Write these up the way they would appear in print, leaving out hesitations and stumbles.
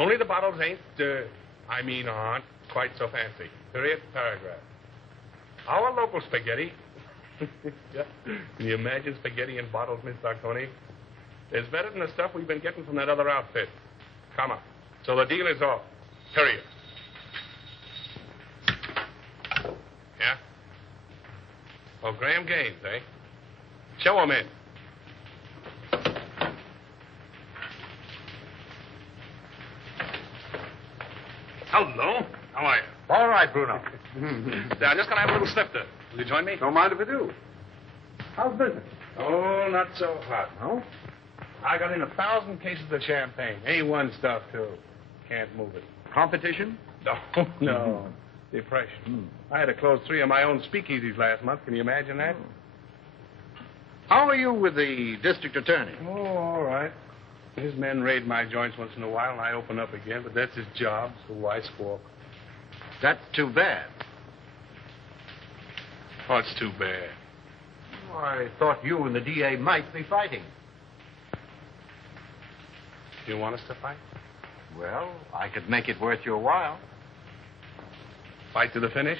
Only the bottles aren't quite so fancy. Period, paragraph. Our local spaghetti. Yeah. Can you imagine spaghetti in bottles, Miss Sarconi? It's better than the stuff we've been getting from that other outfit. Come on. So the deal is off. Period. Yeah? Oh, Graham Gaines, eh? Show him in. Hello. How are you? All right, Bruno. I'm just going to have a little snifter. Will you join me? Don't mind if I do. How's business? Oh, not so hot. No? I got in 1,000 cases of champagne. A1 stuff, too. Can't move it. Competition? No. Depression. I had to close 3 of my own speakeasies last month. Can you imagine that? How are you with the district attorney? Oh, all right. His men raid my joints once in a while, and I open up again, but that's his job, so why squawk? That's too bad. What's too bad? Oh, I thought you and the DA might be fighting. Do you want us to fight? Well, I could make it worth your while. Fight to the finish?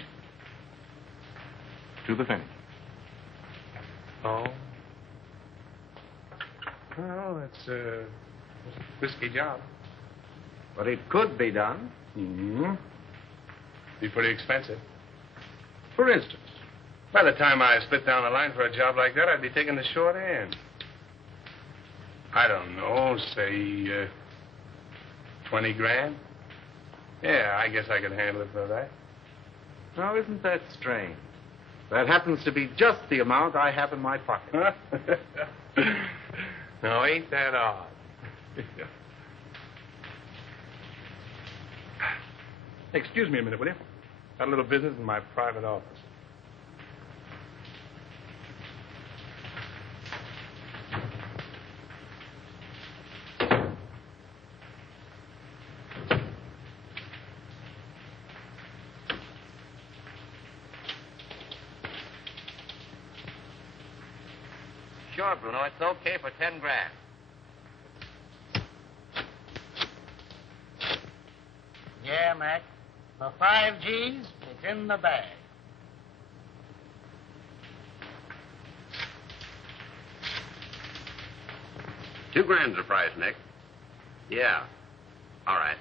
To the finish. Oh. Well, that's a risky job. But it could be done. Mm-hmm. Be pretty expensive. For instance, by the time I split down the line for a job like that, I'd be taking the short end. I don't know, say, 20 grand? Yeah, I guess I could handle it for that. Now, isn't that strange? That happens to be just the amount I have in my pocket. No, ain't that odd? Excuse me a minute, will you? Got a little business in my private office. Sure, Bruno. It's okay for 10 grand. Yeah, Mac. For 5 G's, it's in the bag. $2 grand's the price, Nick. Yeah. All right.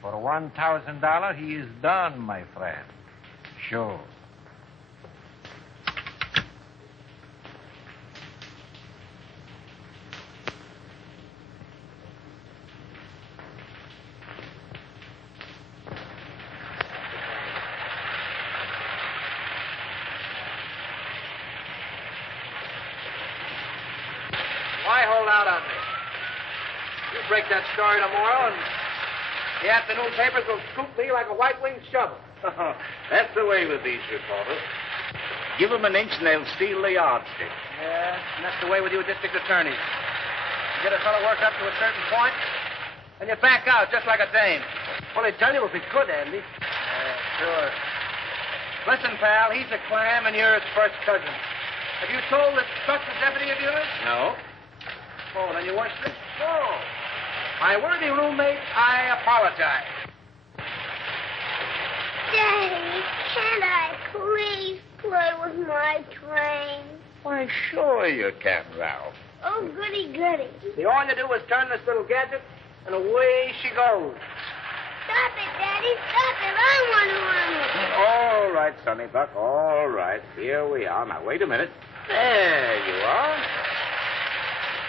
For $1,000, he is done, my friend. Sure. Why hold out on me? You break that story tomorrow, and the afternoon papers will scoop me like a white-winged shovel. That's the way with these reporters. Give them an inch and they'll steal the yardstick. Yeah, and that's the way with you district attorneys. You get a fellow worked up to a certain point, and you back out just like a dame. Well, they tell you if he could, Andy. Yeah, sure. Listen, pal, he's a clam and you're his first cousin. Have you told that Truck's a deputy of yours? No? Oh, then you weren't sick? Oh. My worthy roommate, I apologize. Daddy, can't I please play with my train? Why, sure you can, Ralph. Oh, goody, goody. See, all you do is turn this little gadget, and away she goes. Stop it, Daddy, stop it. I want to run it. All right, Sonny Buck, all right. Here we are. Now, wait a minute. There you are.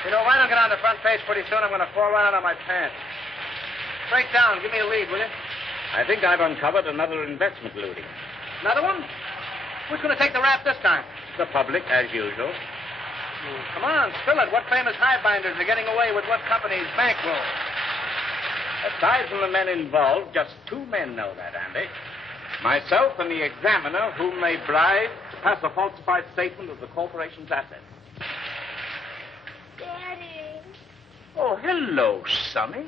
You know, if I don't get on the front page pretty soon, I'm going to fall right out of my pants. Break down. Give me a lead, will you? I think I've uncovered another investment looting. Another one? Who's going to take the rap this time? The public, as usual. Come on, spill it. What famous highbinders are getting away with what company's bankroll? Aside from the men involved, just 2 men know that, Andy. Myself and the examiner, whom they bribed to pass a falsified statement of the corporation's assets. Daddy. Oh, hello, Sonny.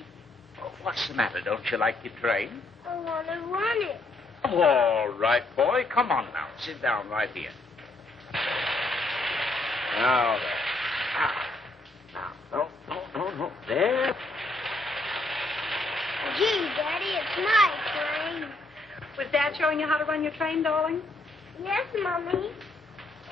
Oh, what's the matter? Don't you like your train? I want to run it. Oh, all right, boy. Come on now. Sit down right here. Now, there. There. Gee, Daddy, it's my train. Was Dad showing you how to run your train, darling? Yes, Mommy.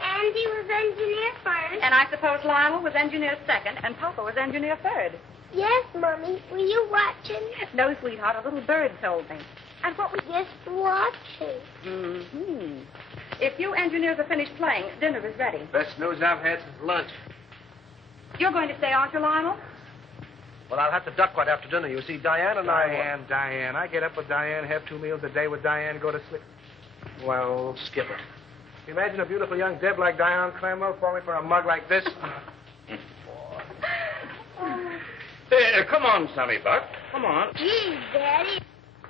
Andy was engineer first. And I suppose Lionel was engineer second, and Papa was engineer third. Yes, Mommy. Were you watching? No, sweetheart, a little bird told me. And what was... Just watching. Mm-hmm. If you engineers are finished playing, dinner is ready. Best news I've had since lunch. You're going to stay, aren't you, Lionel? Well, I'll have to duck right after dinner. You see, Diane and Diane. I get up with Diane, have 2 meals a day with Diane, go to sleep. Well, Skipper. imagine a beautiful young Deb like Diane Cromwell falling for a mug like this. Come on, Sonny Buck. Come on. Gee, Daddy.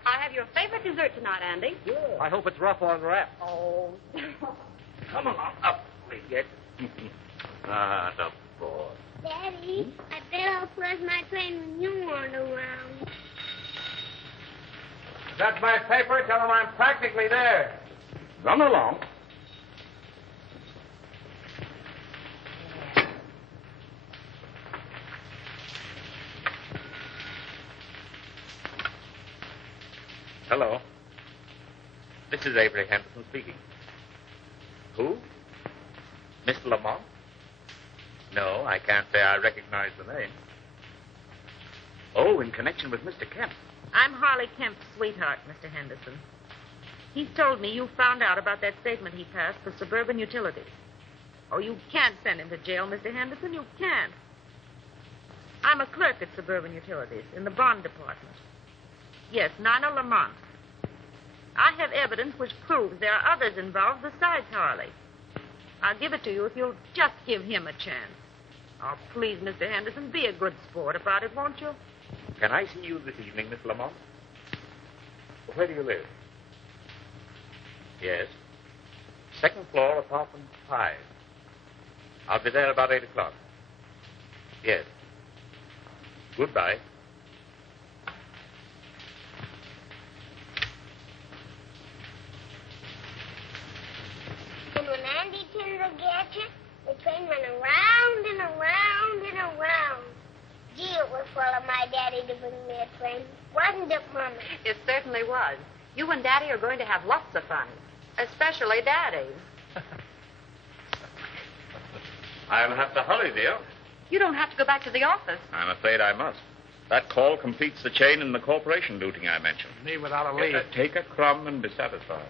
I have your favorite dessert tonight, Andy. Yeah. I hope it's rough on wrap. Oh. Come on, up we get. The boy. Daddy, I bet I'll flush my train when you aren't around. That's my paper. Tell them I'm practically there. Run along. Hello. This is Avery Henderson speaking. Who? Miss Lamont? No, I can't say I recognize the name. Oh, in connection with Mr. Kemp. I'm Harley Kemp's sweetheart, Mr. Henderson. He's told me you found out about that statement he passed for Suburban Utilities. Oh, you can't send him to jail, Mr. Henderson. You can't. I'm a clerk at Suburban Utilities in the bond department. Yes, Nina Lamont. I have evidence which proves there are others involved besides Harley. I'll give it to you if you'll just give him a chance. Oh, please, Mr. Henderson, be a good sport about it, won't you? Can I see you this evening, Miss Lamont? Where do you live? Yes. 2nd floor, apartment 5. I'll be there about 8 o'clock. Yes. Goodbye. And when Andy turned the gadget, the train went around and around and around. Gee, it was full of my daddy to bring me a train. Wasn't it, Mama? It certainly was. You and Daddy are going to have lots of fun. Especially Daddy. I'll have to hurry, dear. You don't have to go back to the office. I'm afraid I must. That call completes the chain in the corporation looting I mentioned. Me without a lead. Take a crumb and be satisfied.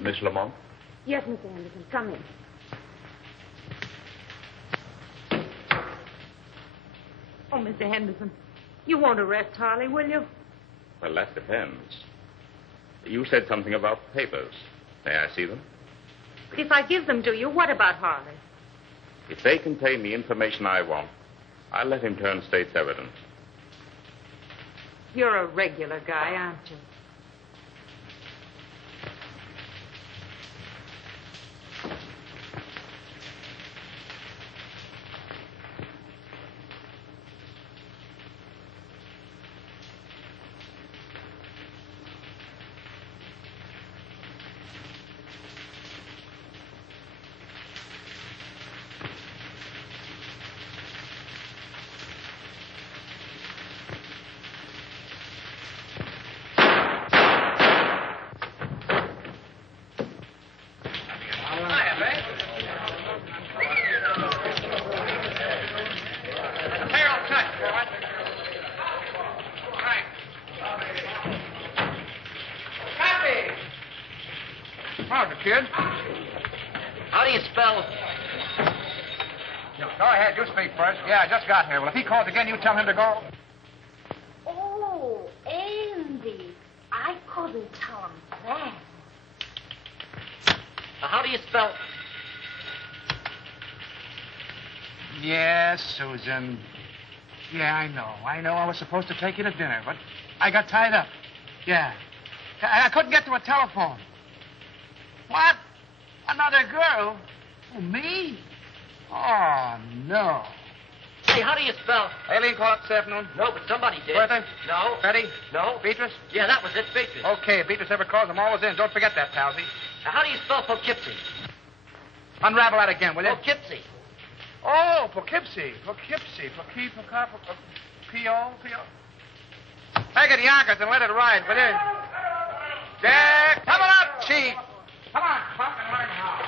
Miss Lamont? Yes, Mr. Henderson. Come in. Oh, Mr. Henderson, you won't arrest Harley, will you? Well, that depends. You said something about papers. May I see them? If I give them to you, what about Harley? If they contain the information I want, I'll let him turn state's evidence. You're a regular guy, aren't you? Kid? How do you spell... Go ahead, you speak first. Yeah, I just got here. Well, if he calls again, you tell him to go. Oh, Andy. I couldn't tell him that. How do you spell... Yes, Susan. Yeah, I know. I was supposed to take you to dinner, but I got tied up. Yeah. I couldn't get to a telephone. What? Another girl? Oh, me? Oh, no. Hey, how do you spell? Aileen called up this afternoon. No, but somebody did. Bertha? No. Betty? No. Beatrice? Yeah, that was it, Beatrice. Okay, if Beatrice ever calls, I'm always in. Don't forget that, Palsy. Now, how do you spell Poughkeepsie? Unravel that again, will you? Poughkeepsie. Oh, Poughkeepsie. Poughkeepsie. P-O. Take it, Yonkers, and let it ride, will you? Jack, coming up, Chief. Come on, Pop, and learn how.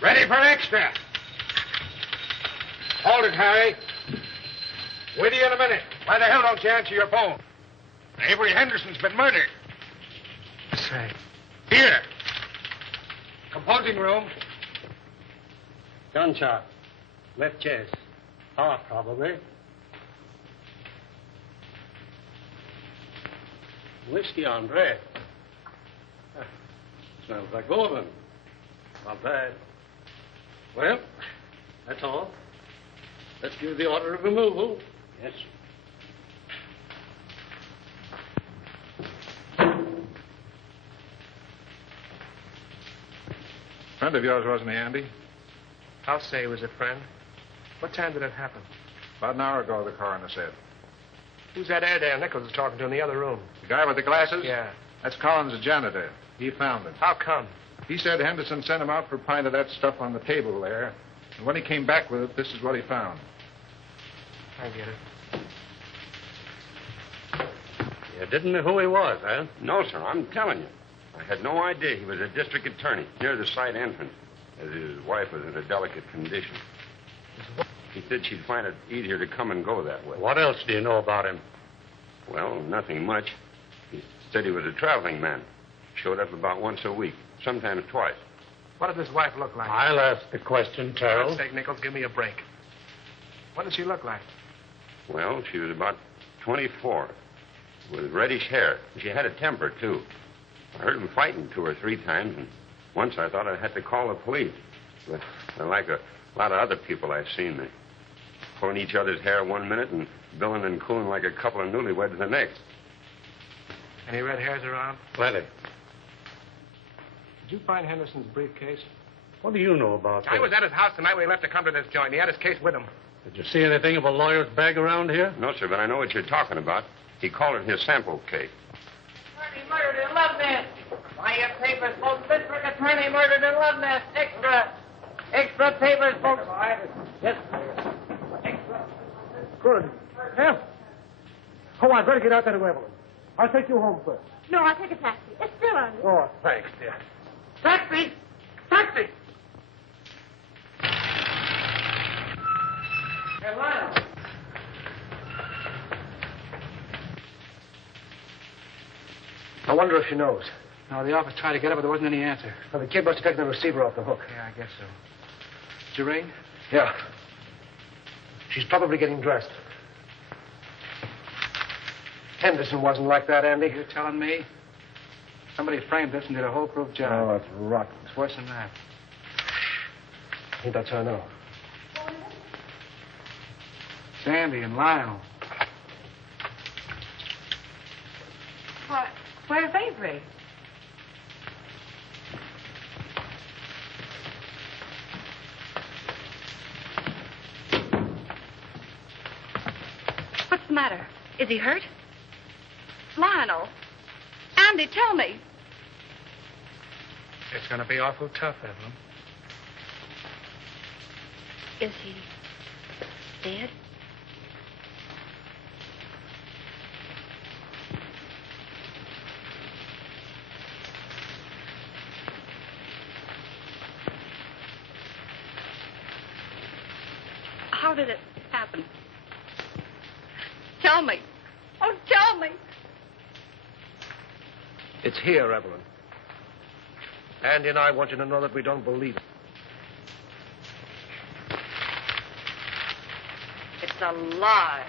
Ready for extra. Hold it, Harry. With you in a minute. Why the hell don't you answer your phone? Avery Henderson's been murdered. Say. Here. Composing room. Gunshot. Left chest. Heart, probably. Whiskey on bread. Smells like oven. Not bad. Well, that's all. Let's give the order of removal. Yes. Friend of yours, wasn't he, Andy? I'll say he was a friend. What time did it happen? About an hour ago, the coroner said. Who's that Airedale Nichols is talking to in the other room? The guy with the glasses? Yeah. That's Collins' janitor. He found him. How come? He said Henderson sent him out for a pint of that stuff on the table there. And when he came back with it, this is what he found. I get it. You didn't know who he was, huh? No, sir, I'm telling you. I had no idea he was a district attorney near the site entrance, as his wife was in a delicate condition. He said she'd find it easier to come and go that way. What else do you know about him? Well, nothing much. He said he was a traveling man. Showed up about once a week, sometimes twice. What did his wife look like? I'll ask the question, For Terrell. God's sake, Nichols, give me a break. What did she look like? Well, she was about 24, with reddish hair. She had a temper, too. I heard him fighting 2 or 3 times, and once I thought I had to call the police. But like a lot of other people I've seen, they pulling each other's hair one minute and billing and cooling like a couple of newlyweds the next. Any red hairs around? Plenty. Did you find Henderson's briefcase? What do you know about this? I was at his house the night when he left to come to this joint. He had his case with him. Did you see anything of a lawyer's bag around here? No, sir, but I know what you're talking about. He called it his sample case. Attorney murdered in Love Nest. Buy your papers, folks. District attorney murdered in Love Nest. Extra. Extra papers, folks. Yes. Good. Em. Oh, I'd better get out there to Evelyn. I'll take you home first. No, I'll take a taxi. It's still early. Oh, thanks, dear. Taxi. Taxi. Hey, Lionel. I wonder if she knows. No, the office tried to get her, but there wasn't any answer. Well, the kid must have taken the receiver off the hook. Yeah, I guess so. Did you ring? Yeah. She's probably getting dressed. Henderson wasn't like that, Andy. You're telling me? Somebody framed this and did a whole-proof job. Oh, it's rotten. It's worse than that. I think that's her now. Sandy and Lionel. What? Where's Avery? What's the matter? Is he hurt? Lionel. Andy, tell me. It's going to be awful tough, Evelyn. Is he dead? How did it happen? Tell me. Oh, tell me. It's here, Evelyn. Andy and I want you to know that we don't believe it. It's a lie.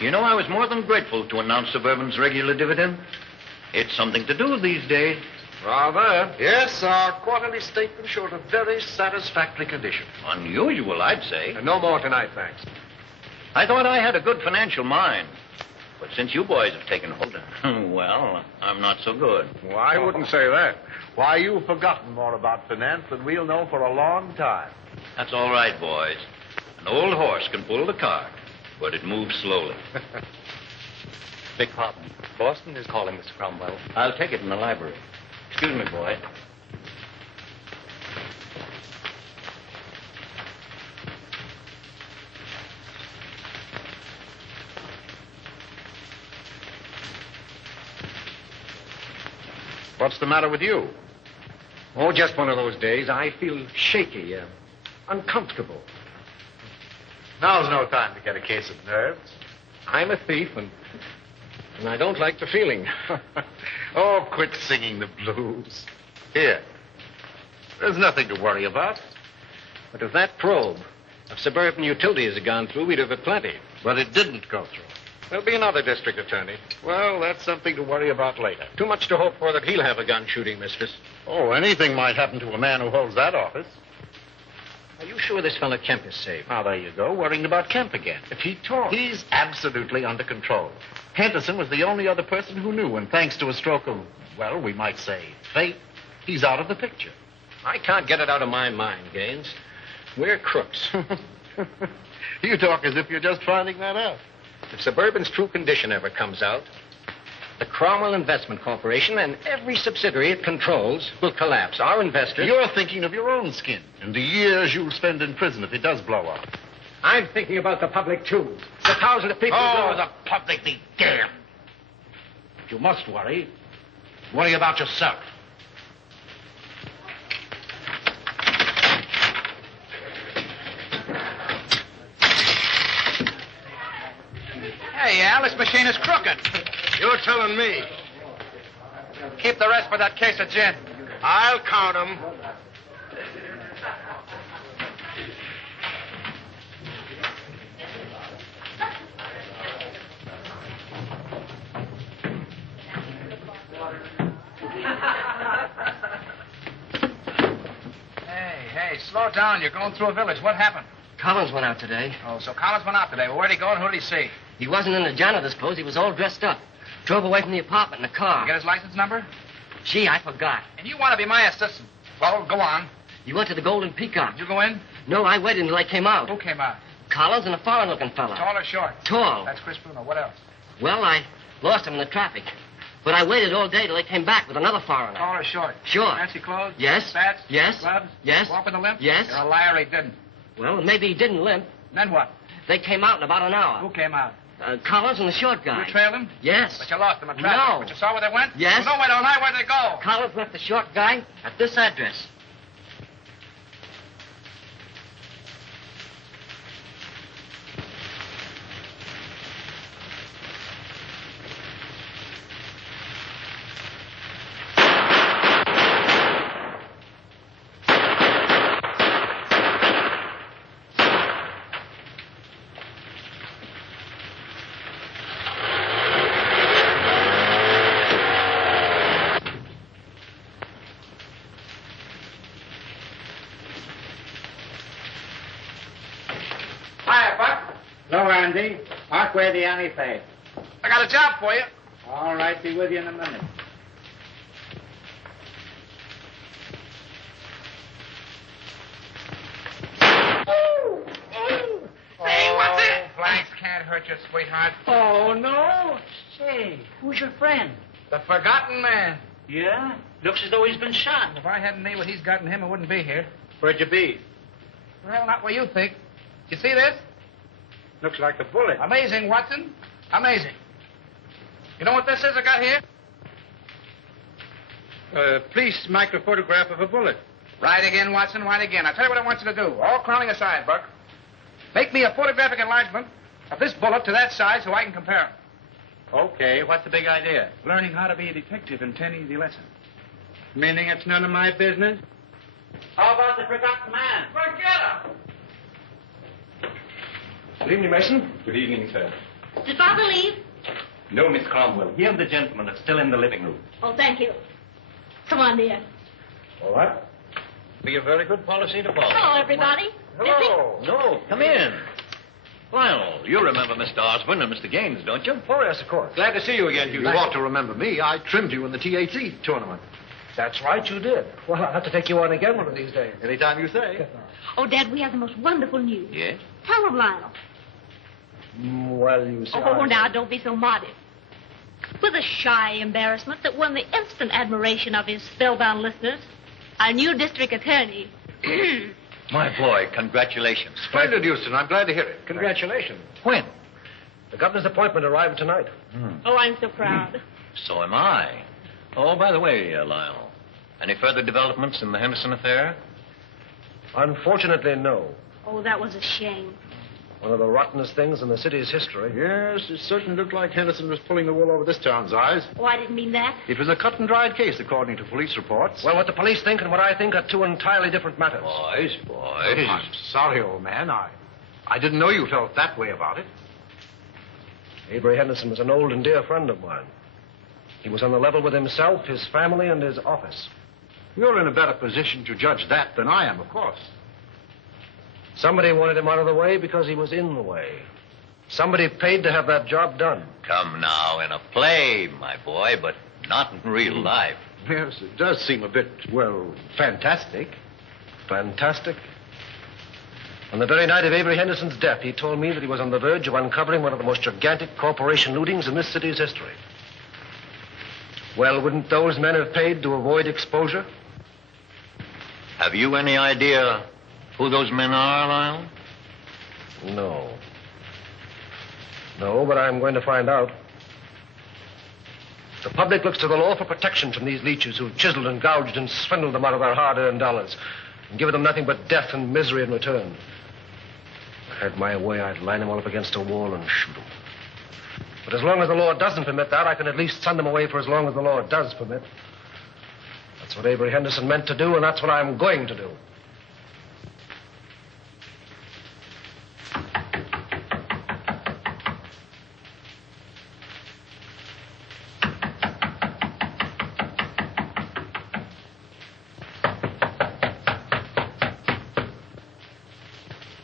You know, I was more than grateful to announce Suburban's regular dividend. It's something to do these days. Rather. Yes, our quarterly statement showed a very satisfactory condition. Unusual, I'd say. And no more tonight, thanks. I thought I had a good financial mind. But since you boys have taken hold, well, I'm not so good. Well, I wouldn't say that. Why, you've forgotten more about finance than we'll know for a long time. That's all right, boys. An old horse can pull the cart, but it moves slowly. Beg pardon. Boston is calling, Mr. Cromwell. I'll take it in the library. Excuse me, boy. What's the matter with you? Oh, just one of those days. I feel shaky, uncomfortable. Now's no time to get a case of nerves. I'm a thief, and I don't like the feeling. Oh, quit singing the blues. Here. There's nothing to worry about. But if that probe of suburban utilities had gone through, we'd have had plenty. But it didn't go through. There'll be another district attorney. Well, that's something to worry about later. Too much to hope for that he'll have a gun shooting mistress. Oh, anything might happen to a man who holds that office. Are you sure this fellow Kemp is safe? Now, there you go, worrying about Kemp again. If he talks. He's absolutely under control. Henderson was the only other person who knew, and thanks to a stroke of, well, we might say, fate, he's out of the picture. I can't get it out of my mind, Gaines. We're crooks. You talk as if you're just finding that out. If Suburban's true condition ever comes out, the Cromwell Investment Corporation and every subsidiary it controls will collapse. Our investors... You're thinking of your own skin and the years you'll spend in prison if it does blow up. I'm thinking about the public, too. The thousands of people... Oh, the public be damned. If you must worry, worry about yourself. Hey, Al, this machine is crooked. You're telling me. Keep the rest for that case of gin. I'll count 'em. Hey, slow down. You're going through a village. What happened? Collins went out today. Oh, so Collins went out today. Well, where'd he go and who did he see? He wasn't in the janitor's clothes. He was all dressed up. Drove away from the apartment in a car. You get his license number? Gee, I forgot. And you want to be my assistant. Well, go on. You went to the Golden Peacock. Did you go in? No, I waited until I came out. Who came out? Collins and a foreign-looking fella. Tall or short? Tall. That's Chris Bruno. What else? Well, I lost him in the traffic. But I waited all day till they came back with another foreigner. Tall or short? Short. Fancy clothes? Yes. Spats? Yes. Gloves? Yes. Walk with a limp? Yes. You're a liar, he didn't. Well, maybe he didn't limp. Then what? They came out in about an hour. Who came out? Collins and the short guy. You trailed him? Yes. But you lost him in traffic. No. But you saw where they went? Yes. Well, don't wait all night. Where'd they go? Collins left the short guy at this address. Andy. Mark where the Annie paid. I got a job for you. All right, be with you in a minute. Hey, what's it? Blanks can't hurt you, sweetheart. Oh, no? Say, who's your friend? The forgotten man. Yeah? Looks as though he's been shot. If I hadn't known what he's got in him, I wouldn't be here. Where'd you be? Well, not where you think. You see this? Looks like a bullet. Amazing, Watson. Amazing. You know what this is I got here? Police microphotograph of a bullet. Right again, Watson, right again. I'll tell you what I want you to do. All clowning aside, Buck. Make me a photographic enlargement of this bullet to that size so I can compare them. Okay, what's the big idea? Learning how to be a detective in 10 easy lessons. Meaning it's none of my business? How about the forgotten man? Forget him! Good evening, Mason. Good evening, sir. Did Father leave? No, Miss Cromwell. He and the gentleman are still in the living room. Oh, thank you. Come on, dear. All right. Be a very good policy to follow. Hello, everybody. Hello. No, come in. Well, You remember Mr. Osborne and Mr. Gaines, don't you? Oh, yes, of course. Glad to see you again, Hugh. You ought to remember me. I trimmed you in the THC tournament. That's right, you did. Well, I'll have to take you on again one of these days. Anytime you say. Oh, Dad, we have the most wonderful news. Yes? Tell them, Lionel. Well, you see. Oh, now, don't be so modest. With a shy embarrassment that won the instant admiration of his spellbound listeners, our new district attorney. My boy, congratulations. Splendid, Houston. I'm glad to hear it. Congratulations. When? The governor's appointment arrived tonight. Oh, I'm so proud. So am I. Oh, by the way, Lionel, any further developments in the Henderson affair? Unfortunately, no. Oh, that was a shame. One of the rottenest things in the city's history. Yes, it certainly looked like Henderson was pulling the wool over this town's eyes. Oh, I didn't mean that. It was a cut-and-dried case, according to police reports. Well, what the police think and what I think are two entirely different matters. Boys. I'm sorry, old man. I didn't know you felt that way about it. Avery Henderson was an old and dear friend of mine. He was on the level with himself, his family, and his office. You're in a better position to judge that than I am, of course. Somebody wanted him out of the way because he was in the way. Somebody paid to have that job done. Come now, in a play, my boy, but not in real life. Yes, it does seem a bit, well, fantastic. Fantastic. On the very night of Avery Henderson's death, he told me that he was on the verge of uncovering one of the most gigantic corporation lootings in this city's history. Well, wouldn't those men have paid to avoid exposure? Have you any idea who those men are, Lionel? No. No, but I'm going to find out. The public looks to the law for protection from these leeches who've chiseled and gouged and swindled them out of their hard-earned dollars and given them nothing but death and misery in return. If I had my way, I'd line them all up against a wall and shoot them. But as long as the law doesn't permit that, I can at least send them away for as long as the law does permit. That's what Avery Henderson meant to do, and that's what I'm going to do.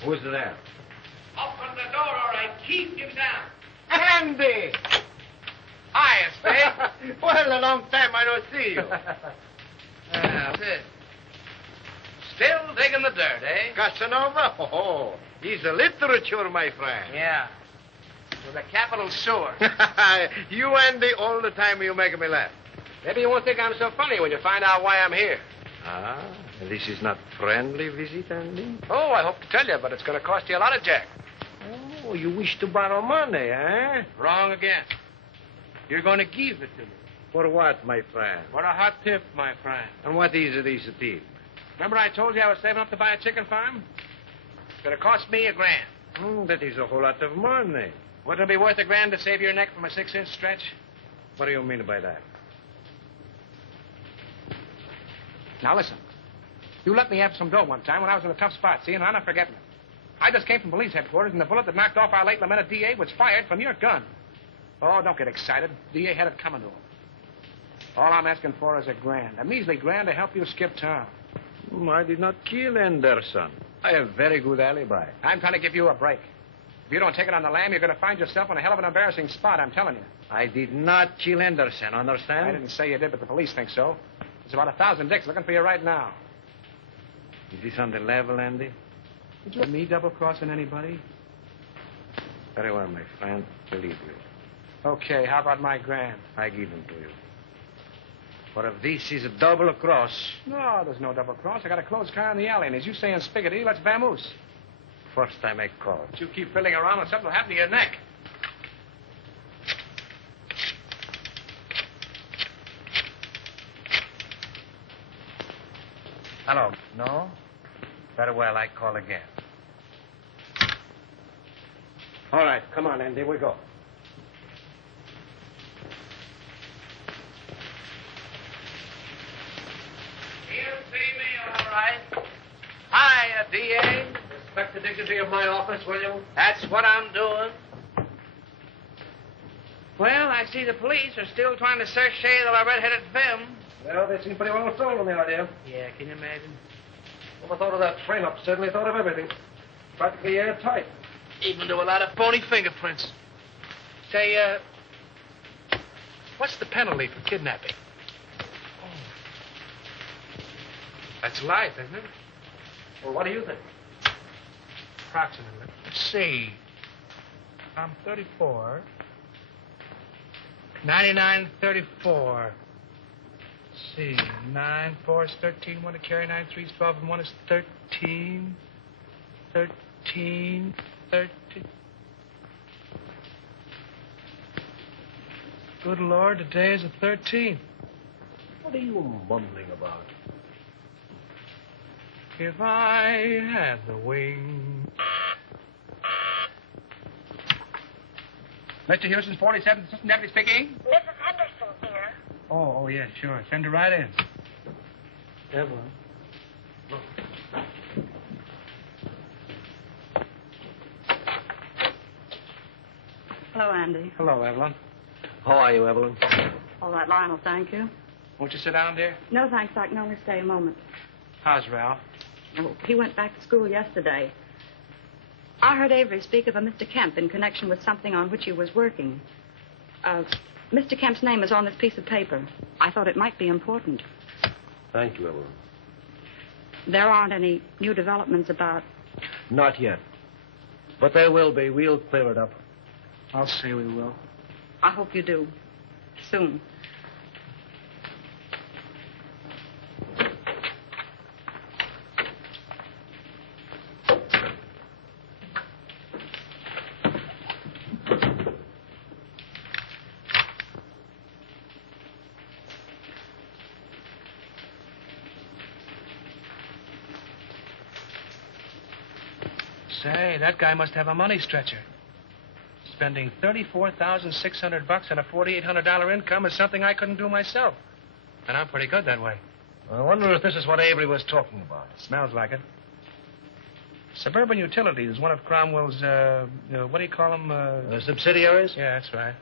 Who's there? Open the door, all right. Keep him down. Andy! Hiya, Spade. Well, a long time I don't see you. That's it. Still digging the dirt, eh? Casanova? Oh, he's a literature, my friend. Yeah. With a capital sewer. You, Andy, all the time you make me laugh. Maybe you won't think I'm so funny when you find out why I'm here. Ah, this is not friendly visit, Andy? Oh, I hope to tell you, but it's going to cost you a lot of jack. Oh, you wish to borrow money, eh? Wrong again. You're going to give it to me. For what, my friend? For a hot tip, my friend. And what is this tip? Remember I told you I was saving up to buy a chicken farm? It's going to cost me $1,000. That is a whole lot of money. Wouldn't it be worth $1,000 to save your neck from a 6-inch stretch? What do you mean by that? Now, listen. You let me have some dough one time when I was in a tough spot, see, and I'm not forgetting it. I just came from police headquarters, and the bullet that knocked off our late lamented DA was fired from your gun. Oh, don't get excited. DA had it coming to him. All I'm asking for is $1,000. A measly $1,000 to help you skip town. I did not kill Henderson. I have very good alibi. I'm trying to give you a break. If you don't take it on the lam, you're going to find yourself in a hell of an embarrassing spot, I'm telling you. I did not kill Henderson, understand? I didn't say you did, but the police think so. There's about 1,000 dicks looking for you right now. Is this on the level, Andy? Did you me double-crossing anybody? Very well, my friend. Believe you. Okay, how about my $1,000? I give them to you. But if this is a double cross... No, there's no double cross. I got a closed car in the alley, and as you say in Spiggity, let's vamoose. First time I call. But you keep fiddling around and something will happen to your neck. Hello. No? Very well, I call again. All right, come on, Andy, we go. He'll see me, all right. Hiya, DA. Respect the dignity of my office, will you? That's what I'm doing. Well, I see the police are still trying to search shade of a red-headed femme. Well, they seem pretty well sold on the idea. Yeah, can you imagine? Never thought of that frame-up. Certainly thought of everything. Practically airtight. Even do a lot of phony fingerprints. Say, what's the penalty for kidnapping? Oh. That's life, isn't it? Well, what do you think? Approximately. Let's see. I'm 34. 99, 34. Let's see. 9, 4 is 13. 1 to carry. 9, 3 is 12. And 1 is 13. 13. 13. Good Lord, today is the 13th. What are you mumbling about? If I had the wing. Mr. Houston's 47th Assistant Deputy speaking. Mrs. Henderson here. Oh, yeah, sure. Send her right in. Evelyn. Hello, Andy. Hello, Evelyn. How are you, Evelyn? All right, Lionel, thank you. Won't you sit down, dear? No, thanks. I can only stay a moment. How's Ralph? Oh, he went back to school yesterday. I heard Avery speak of a Mr. Kemp in connection with something on which he was working. Mr. Kemp's name is on this piece of paper. I thought it might be important. Thank you, Evelyn. There aren't any new developments about... Not yet. But there will be. We'll clear it up. I'll say we will. I hope you do. Soon. Say, that guy must have a money stretcher. Spending $34,600 on a $4,800 income is something I couldn't do myself. And I'm pretty good that way. I wonder if this is what Avery was talking about. Smells like it. Suburban Utilities is one of Cromwell's, what do you call them? Subsidiaries? Yeah, that's right.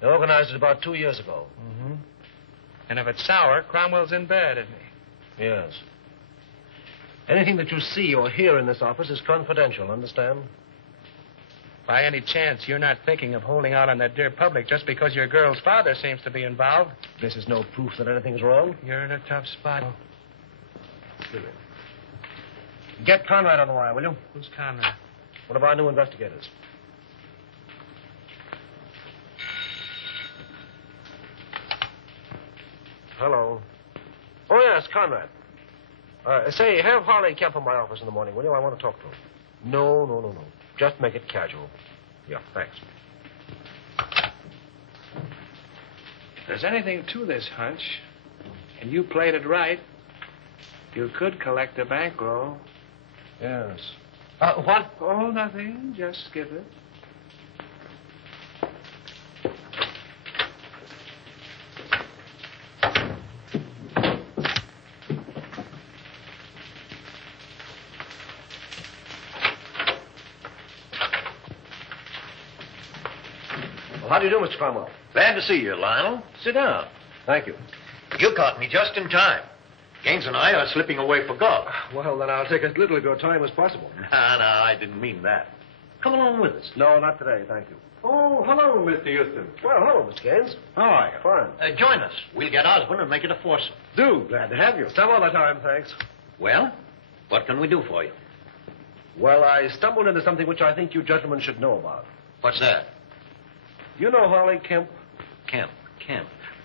They organized it about 2 years ago. Mm-hmm. And if it's sour, Cromwell's in bed, isn't he? Yes. Anything that you see or hear in this office is confidential, understand? By any chance, you're not thinking of holding out on that dear public just because your girl's father seems to be involved? This is no proof that anything's wrong. You're in a tough spot. Get Conrad on the wire, will you? Who's Conrad? One of our new investigators. Hello. Oh, yes, Conrad. Say, have Harley Kemp in my office in the morning, will you? I want to talk to him. No. Just make it casual. Yeah, thanks. If there's anything to this hunch, and you played it right, you could collect a bankroll. Yes. What? Oh, nothing. Just skip it. How do you do, Mr. Cromwell? Glad to see you, Lionel. Sit down. Thank you. You caught me just in time. Gaines and I are slipping away for golf. Well, then I'll take as little of your time as possible. No, I didn't mean that. Come along with us. No, not today, thank you. Oh, hello, Mr. Houston. Well, hello, Mr. Gaines. How are you? Fine. Join us. We'll get Osborne and make it a foursome. Do. Glad to have you. Some other time, thanks. Well, what can we do for you? Well, I stumbled into something which I think you gentlemen should know about. What's that? You know Harley Kemp? Kemp.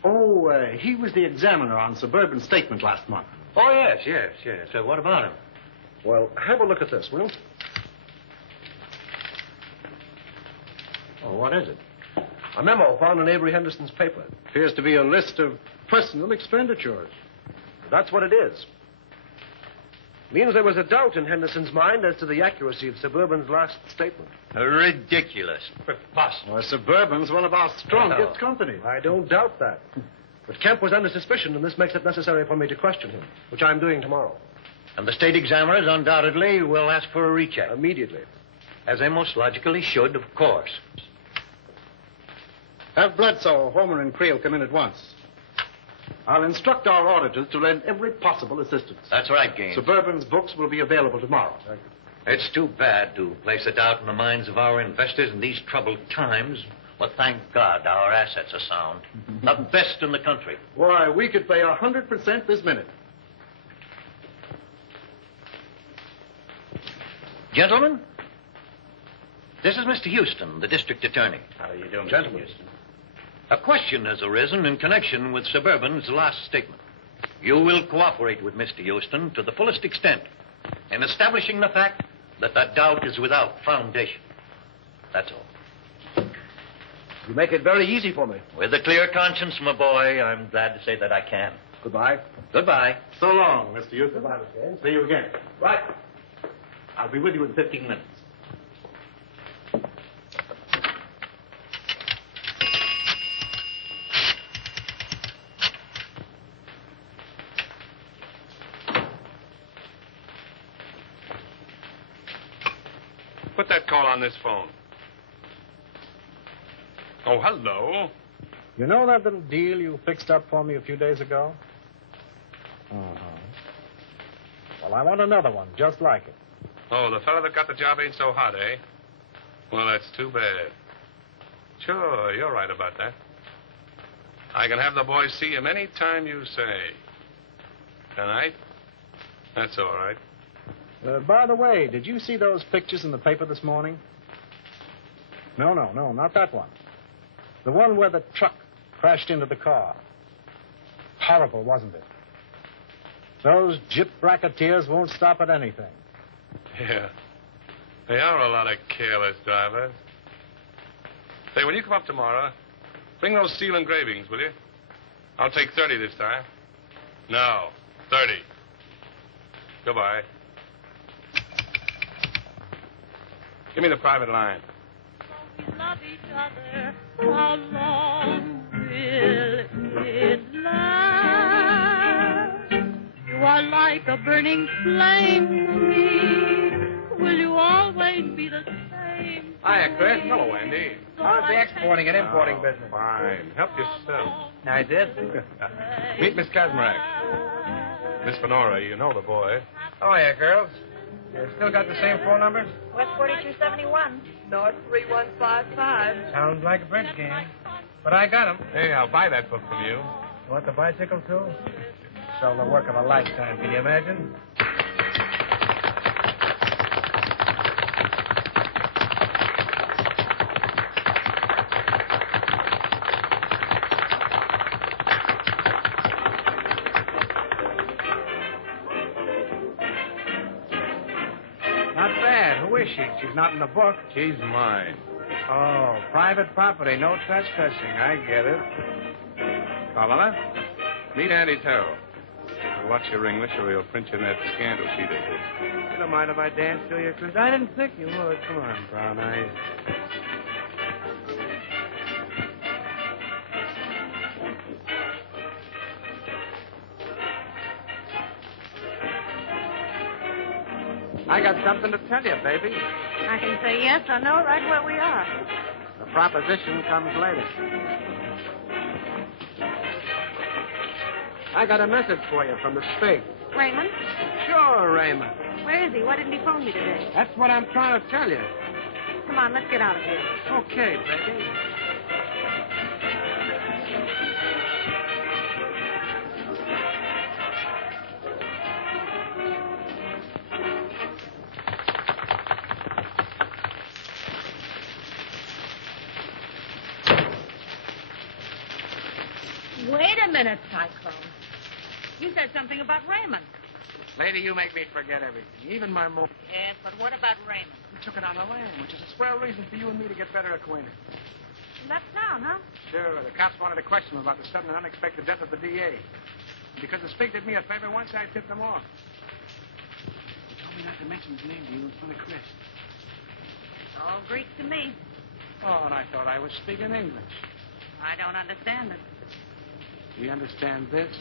Oh, he was the examiner on Suburban Statement last month. Oh, yes. So what about him? Well, have a look at this, will you? Oh, what is it? A memo found in Avery Henderson's paper. Appears to be a list of personal expenditures. That's what it is. Means there was a doubt in Henderson's mind as to the accuracy of Suburban's last statement. Ridiculous. Preposterous. Well, Suburban's one of our strongest companies. I don't doubt that. But Kemp was under suspicion, and this makes it necessary for me to question him, which I'm doing tomorrow. And the state examiners undoubtedly will ask for a recheck. Immediately. As they most logically should, of course. Have Bledsoe, Homer, and Creel come in at once. I'll instruct our auditors to lend every possible assistance. That's right, Gaines. Suburban's books will be available tomorrow. Thank you. It's too bad to place a doubt in the minds of our investors in these troubled times. But thank God our assets are sound. The best in the country. Why, we could pay 100% this minute. Gentlemen, this is Mr. Houston, the district attorney. How are you doing, Gentlemen. Mr. Houston? A question has arisen in connection with Suburban's last statement. You will cooperate with Mr. Houston to the fullest extent in establishing the fact that that doubt is without foundation. That's all. You make it very easy for me. With a clear conscience, my boy, I'm glad to say that I can. Goodbye. Goodbye. So long, Mr. Houston. Goodbye, Mr. Haynes. See you again. Right. I'll be with you in 15 minutes. Put that call on this phone. Oh, hello. You know that little deal you fixed up for me a few days ago? Well, I want another one just like it. Oh, the fellow that got the job ain't so hot, eh? Well, that's too bad. Sure, you're right about that. I can have the boys see him any time you say. Tonight? That's all right. By the way, did you see those pictures in the paper this morning? No, not that one. The one where the truck crashed into the car. Horrible, wasn't it? Those gyp racketeers won't stop at anything. Yeah. They are a lot of careless drivers. Say, when you come up tomorrow, bring those steel engravings, will you? I'll take 30 this time. No, 30. Goodbye. Give me the private line. Love each other. How long will it last? You are like a burning flame to me. Will you always be the same? Hiya, Chris. Hello, Andy. How's the exporting and importing business? Fine. Help yourself. I did. Meet Miss Kazmarek. Miss Fenora, you know the boy. Oh, yeah, girls. You still got the same phone number? West 4271. North 3155. Sounds like a bridge game. But I got 'em. Hey, I'll buy that book from you. You want the bicycle, too? So the work of a lifetime, can you imagine? Not bad. Who is she? She's not in the book. She's mine. Oh, private property, no trespassing. I get it. Carlotta, meet Andy Terrell. Watch your English or he'll print you in that scandal sheet of his. You don't mind if I dance to you, Chris? I didn't think you would. Come on, Brown Eyes. I got something to tell you, baby. I can say yes or no right where we are. The proposition comes later. I got a message for you from the Spig. Raymond? Sure, Raymond. Where is he? Why didn't he phone me today? That's what I'm trying to tell you. Come on, let's get out of here. Okay, baby. Wait a minute, Cyclone. You said something about Raymond. Lady, you make me forget everything, even my mom. Yes, but what about Raymond? We took it on the lam, which is a swell reason for you and me to get better acquainted. He left town, huh? Sure, the cops wanted to question him about the sudden and unexpected death of the DA. And because the Spig did me a favor once, I tipped him off. He told me not to mention his name to you in front of Chris. It's all Greek to me. Oh, and I thought I was speaking English. I don't understand it. Do you understand this?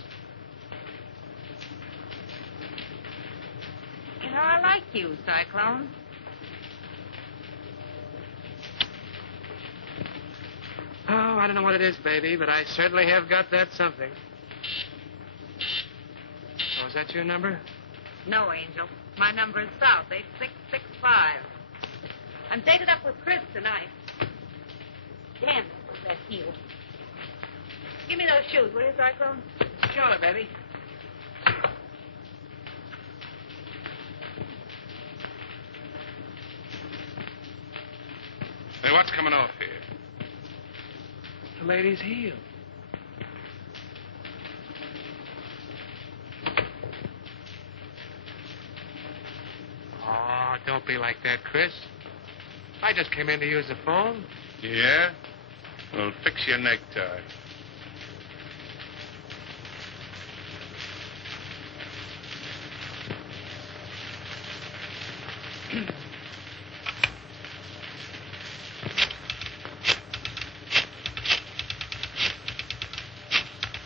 You know, I like you, Cyclone. Oh, I don't know what it is, baby, but I certainly have got that something. Oh, is that your number? No, Angel. My number is South, 866 5. I'm dated up with Chris tonight. Damn, that heel. Give me those shoes, will you, Cyclone? Sure, baby. Hey, what's coming off here? The lady's heel. Oh, don't be like that, Chris. I just came in to use the phone. Yeah? Well, fix your necktie.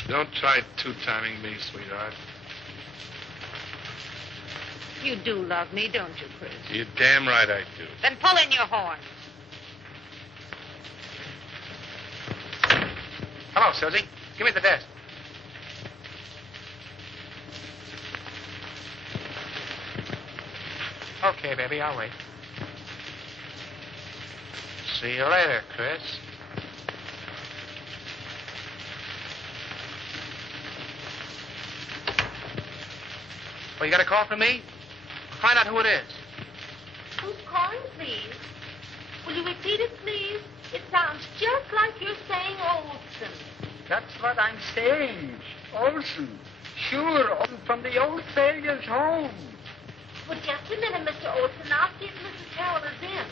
Don't try two-timing me, sweetheart. You do love me, don't you, Chris? You're damn right I do. Then pull in your horns. Hello, Susie. Give me the desk. Okay, baby, I'll wait. See you later, Chris. Well, you got a call from me? Find out who it is. Who's calling, please? Will you repeat it, please? It sounds just like you're saying Olson. That's what I'm saying. Olson. Sure, from the old sailor's home. Well, just a minute, Mr. Olson. I'll see if Mrs. Terrell is in.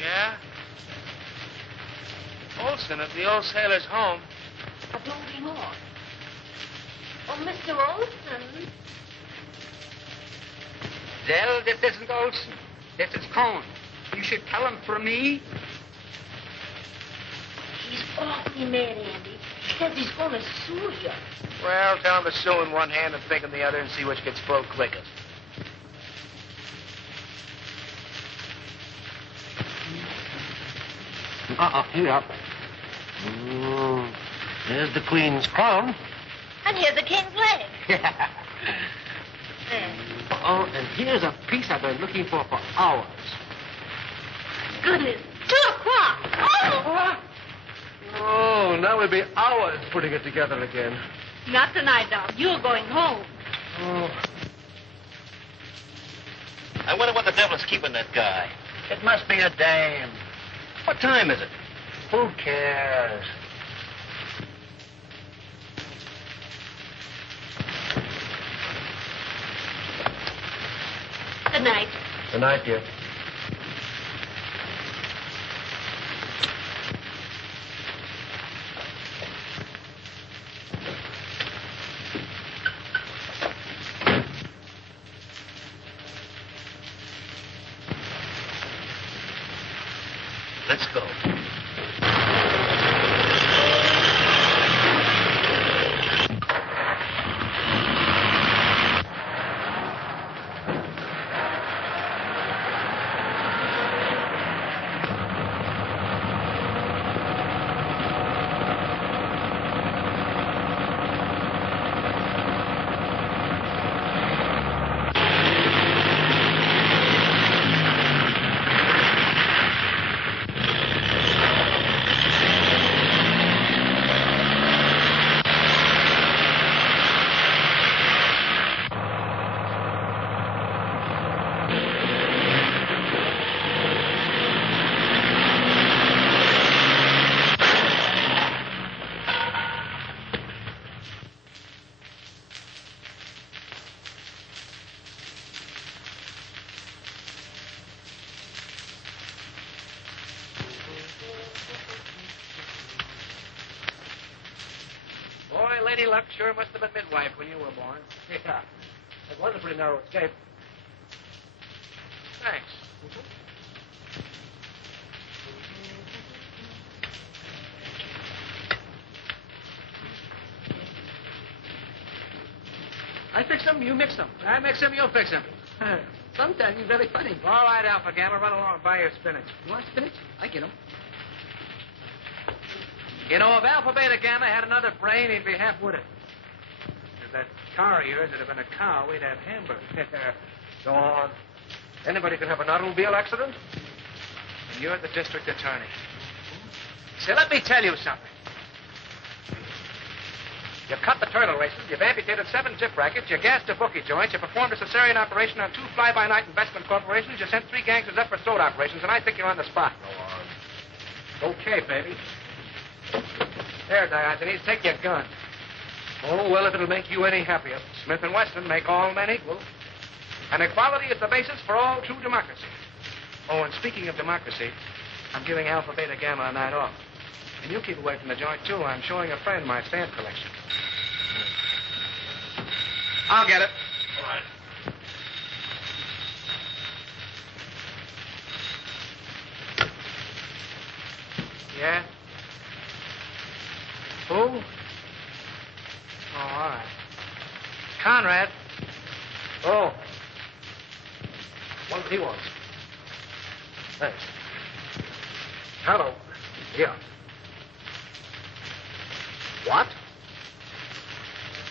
Yeah? Olson at the old sailor's home. But don't be more. Oh, Mr. Olson. Well, this isn't Olson. This is Cohen. You should tell him for me. He's awfully mad, Andy. He says he's going to sue you. Well, tell him to sue in one hand and think in the other and see which gets full quickest. Here. There's the Queen's crown. And here's the king's leg. There. Oh, and here's a piece I've been looking for hours. Goodness, 2 o'clock. Oh! Oh, now we'll be hours putting it together again. Not tonight, Doc. You're going home. Oh. I wonder what the devil's keeping that guy. It must be a dame. What time is it? Who cares? Good night. Good night, dear. Let's go. Boy, Lady Luck sure must have been midwife when you were born. Yeah. That was a pretty narrow escape. Thanks. I fix them, you mix them. I mix them, you'll fix them. Sometimes you're very funny. All right, Alpha Gamma, run along and buy your spinach. You want spinach? I get them. You know, if Alpha Beta Gamma had another brain, he'd be half-witted. If that car of yours had been a cow, we'd have hamburgers. Go on. Anybody can have an automobile accident. And you're the district attorney. See, let me tell you something. You've cut the turtle races, you've amputated 7 zip rackets, you gassed a bookie joint, you performed a cesarean operation on 2 fly-by-night investment corporations, you sent 3 gangsters up for throat operations, and I think you're on the spot. Go on. Okay, baby. There, Diogenes, take your gun. Oh, well, if it'll make you any happier. Smith & Wesson make all men equal. And equality is the basis for all true democracy. Oh, and speaking of democracy, I'm giving Alpha, Beta, Gamma a night off. And you keep away from the joint, too. I'm showing a friend my stamp collection. I'll get it. All right. Yeah? Who? Oh, all right. Conrad. Oh. What he wants. Thanks. Hello. Yeah. What?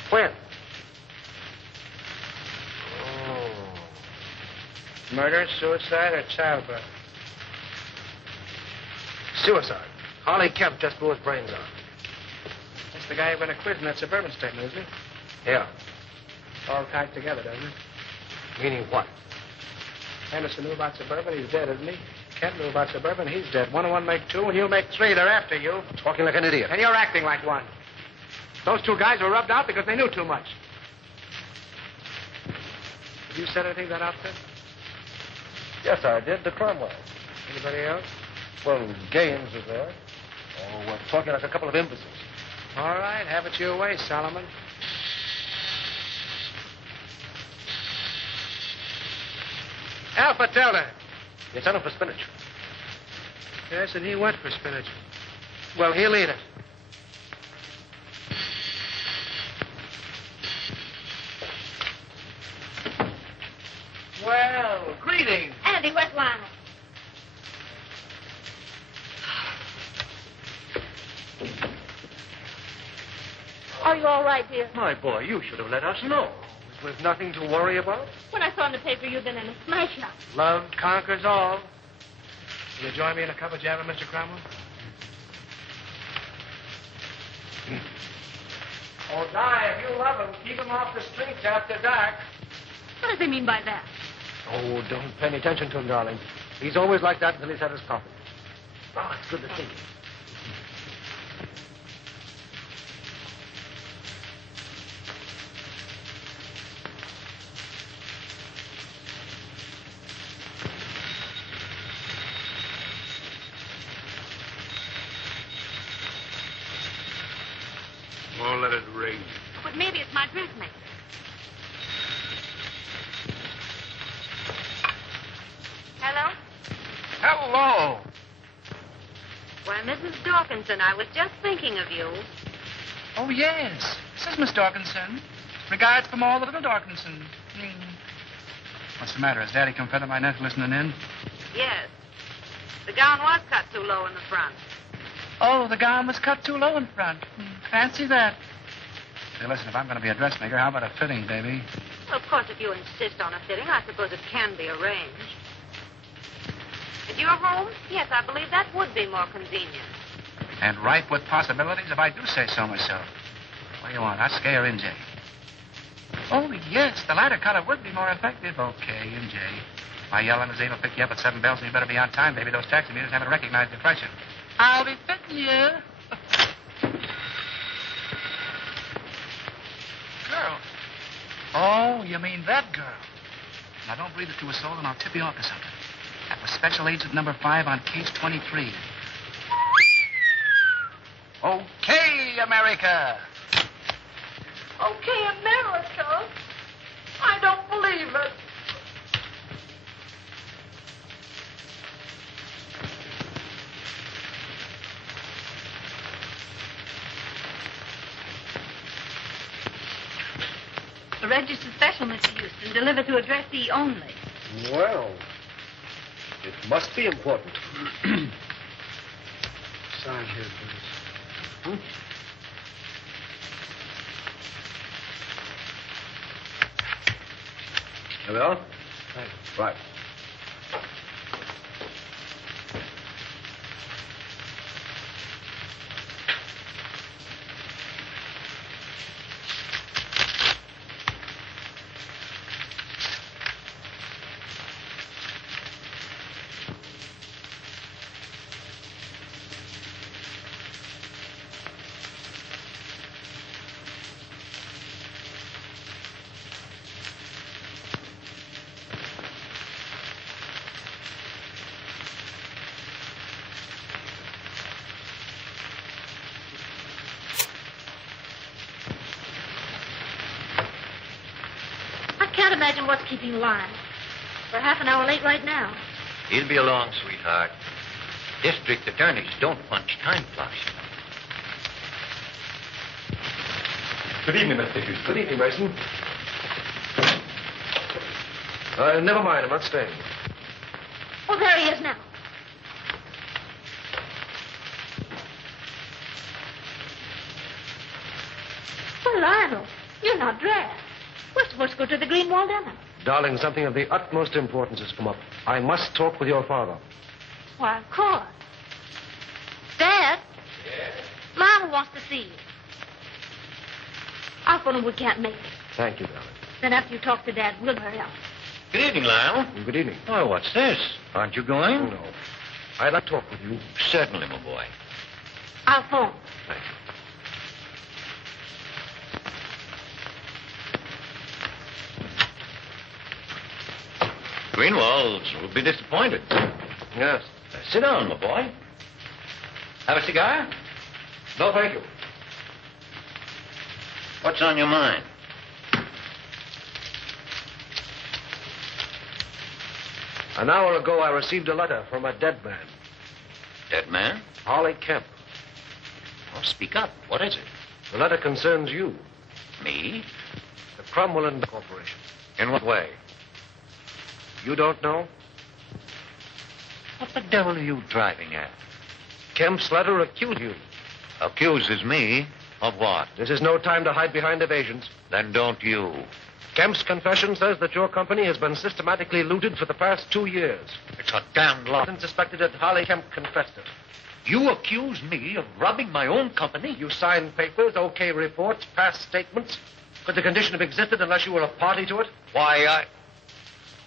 When? Oh. Murder, suicide, or childbirth? Suicide. Harley Kemp just blew his brains out. That's the guy who went to quiz in that suburban statement, isn't he? Yeah. All tied together, doesn't it? Meaning what? Henderson knew about suburban. He's dead, isn't he? Kemp knew about suburban. He's dead. 1 and 1 make 2, and you'll make 3. They're after you. Talking like an idiot. And you're acting like one. Those 2 guys were rubbed out because they knew too much. Have you said anything to that outfit? Yes, I did. To Cromwell. Anybody else? Well, Gaines was there. Oh, we're talking like a couple of imbeciles. All right. Have it your way, Solomon. Alpha, tell her. You sent him for spinach. Yes, and he went for spinach. Well, he'll eat it. Well, greetings. Andy, where's Lionel? Are you all right, dear? My boy, you should have let us know. There's nothing to worry about. When I saw in the paper you'd been in a smash-up. Love conquers all. Will you join me in a cup of java, Mr. Cromwell? Oh, Di, if you love him, keep him off the streets after dark. What does he mean by that? Oh, don't pay any attention to him, darling. He's always like that until he's had his coffee. Oh, it's good to see you. Oh, let it ring. But maybe it's my dressmaker. Hello? Hello. Why, Mrs. Dawkinson, I was just thinking of you. Oh, yes. This is Miss Dawkinson. Regards from all the little Dawkinson. What's the matter? Has Daddy come fed up my neck listening in? Yes. The gown was cut too low in the front. Oh, the gown was cut too low in front. Fancy that. Say, listen, if I'm going to be a dressmaker, how about a fitting, baby? Well, of course, if you insist on a fitting, I suppose it can be arranged. At your home? Yes, I believe that would be more convenient. And ripe with possibilities, if I do say so myself. What do you want, Husky or NJ? Oh, yes, the lighter color would be more effective. Okay, NJ. My yellow limousine will pick you up at 7 bells, and you better be on time, baby. Those taxi meters haven't recognized the pressure. I'll be fitting you. Girl. Oh, you mean that girl. Now, don't breathe it to a soul, and I'll tip you off to something. That was special agent number 5 on case 23. Okay, America. Okay, America. I don't believe it. A registered special, Mr. Houston, delivered to address E only. Well, it must be important. Sign here, please. There we are. Right. imagine what's keeping Lionel. We're half an hour late right now. He'll be along, sweetheart. District attorneys don't punch time clocks. Good evening, Mr. Hughes. Good evening, Mason. Never mind. I'm not staying. Oh, there he is now. Well, Lionel, you're not dressed. We're supposed to go to the Green Wall dinner. Darling, something of the utmost importance has come up. I must talk with your father. Why, of course. Dad? Yes? Lionel wants to see you. I'll phone him we can't make it. Thank you, darling. Then after you talk to Dad, we'll hurry up. Good evening, Lionel. Good evening. Oh, what's this? Aren't you going? No. I'd like to talk with you. Certainly, my boy. I'll phone. Thank you. Greenwalls will be disappointed. Yes. Sit down, my boy. Have a cigar? No, thank you. What's on your mind? An hour ago, I received a letter from a dead man. Dead man? Harley Kemp. Oh, speak up. What is it? The letter concerns you. Me? The Cromwell Corporation. In what way? You don't know? What the devil are you driving at? Kemp's letter accused you. Accuses me of what? This is no time to hide behind evasions. Then don't you. Kemp's confession says that your company has been systematically looted for the past 2 years. It's a damned lie. And suspected that Harley Kemp confessed it. You accuse me of robbing my own company? You signed papers, okay reports, past statements. Could the condition have existed unless you were a party to it? Why,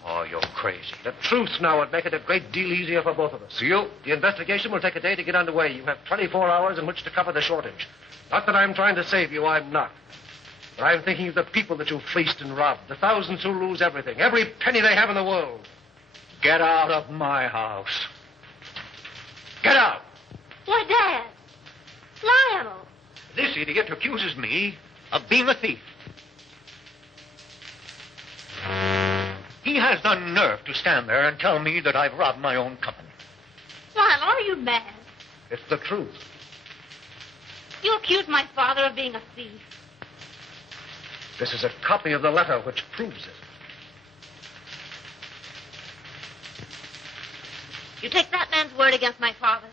Oh, you're crazy. The truth now would make it a great deal easier for both of us. The investigation will take a day to get underway. You have 24 hours in which to cover the shortage. Not that I'm trying to save you, I'm not. But I'm thinking of the people that you fleeced and robbed, the thousands who lose everything, every penny they have in the world. Get out of my house. Get out! Why, Dad. Lionel. This idiot accuses me of being a thief. He has the nerve to stand there and tell me that I've robbed my own company. Lionel, are you mad? It's the truth. You accuse my father of being a thief. This is a copy of the letter which proves it. You take that man's word against my father.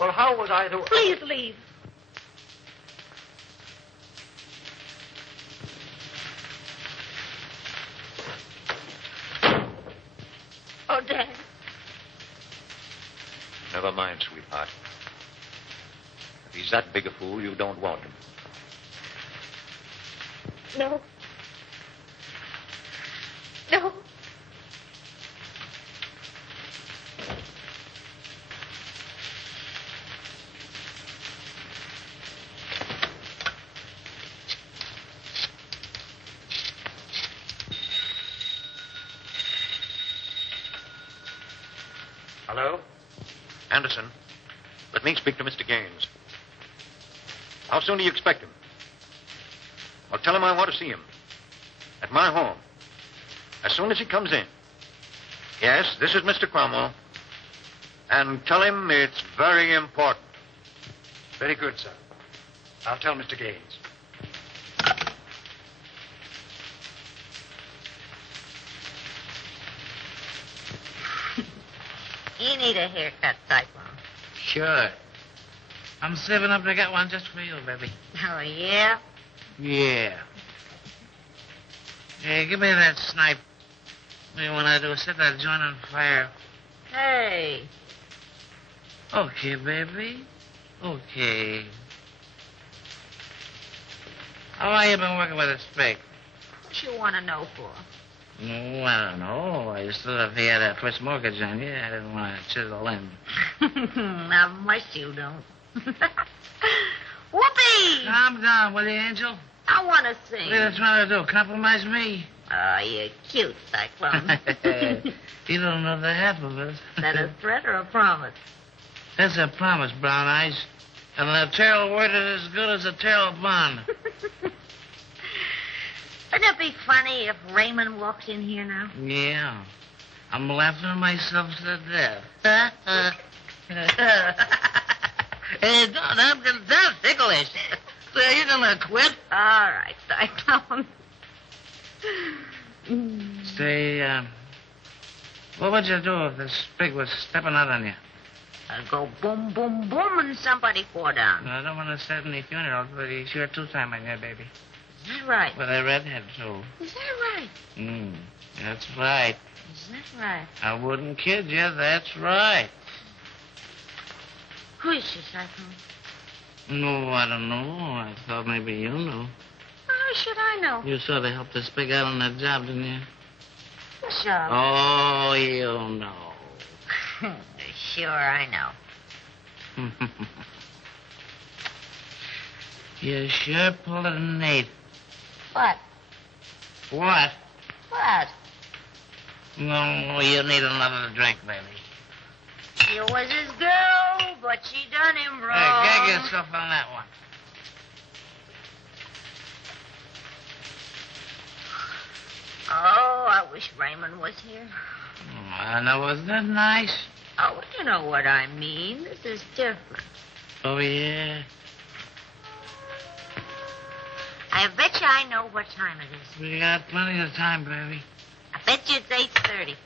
Well, how was I to... Please leave. Oh, Dad. Never mind, sweetheart. If he's that big a fool, you don't want him. No. No. Hello? Anderson, let me speak to Mr. Gaines. How soon do you expect him? Well, tell him I want to see him. At my home. As soon as he comes in. Yes, this is Mr. Cromwell. And tell him it's very important. Very good, sir. I'll tell Mr. Gaines. You need a haircut, Cyclone. Sure. I'm saving up to get one just for you, baby. Oh, yeah? Yeah. Hey, give me that snipe. Maybe when I do, set that joint on fire. Hey. Okay, baby. Okay. How long you been working with a spade? What you want to know for? Oh, I don't know. I used to live here, that first mortgage on you. I didn't want to chisel in. Not much you don't. Whoopee! Calm down, will you, Angel? I want to sing. What are you trying to do? Compromise me? Oh, you're cute, Cyclone. You don't know the half of it. Is that a threat or a promise? That's a promise, Brown Eyes. And the Terrell word is as good as a Terrell bond. Wouldn't it be funny if Raymond walked in here now? Yeah. I'm laughing myself to death. Hey, that's ticklish. So you gonna quit? All right, Cyclone. Say, what would you do if this pig was stepping out on you? I'd go boom, boom, boom, and somebody fall down. I don't want to set any funerals, but he's sure two-time on you, baby. Is that right? With a redhead, too. Is that right? That's right. Is that right? I wouldn't kid you. That's right. Who is she, Cyclone? No, I don't know. I thought maybe you knew. How should I know? You sort of helped this pig out on that job, didn't you? What job? Oh, you know. Sure, I know. You sure pulled a Nate. What? What? What? No, you need another drink, baby. She was his girl, but she done him wrong. Hey, gag yourself on that one. Oh, I wish Raymond was here. Now, was that nice? Oh, you know what I mean. This is different. Oh, yeah? I bet you I know what time it is. We got plenty of time, baby. I bet you it's 8:30.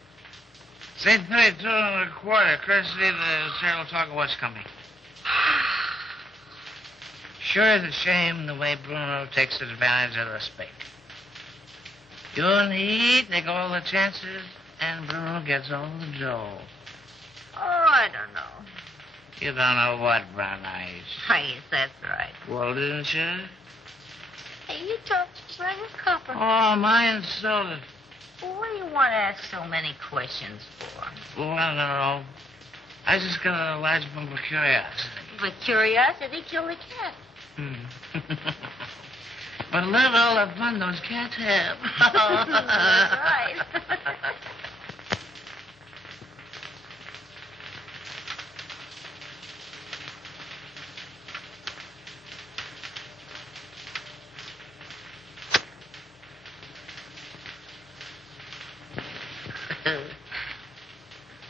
It's 8:32 and a quarter. Courtesy the Terrell talk of what's coming. Sure is a shame the way Bruno takes advantage of the spake. You and he take all the chances, and Bruno gets all the dough. Oh, I don't know. You don't know what, Brown Eyes. Yes, that's right. Well, didn't you? Hey, you talk just like a copper. Oh, my insulted. Well, what do you want to ask so many questions for? Well, I don't know. I just got a large bump of curiosity. But curiosity killed the cat. But look at all the fun those cats have. That's right.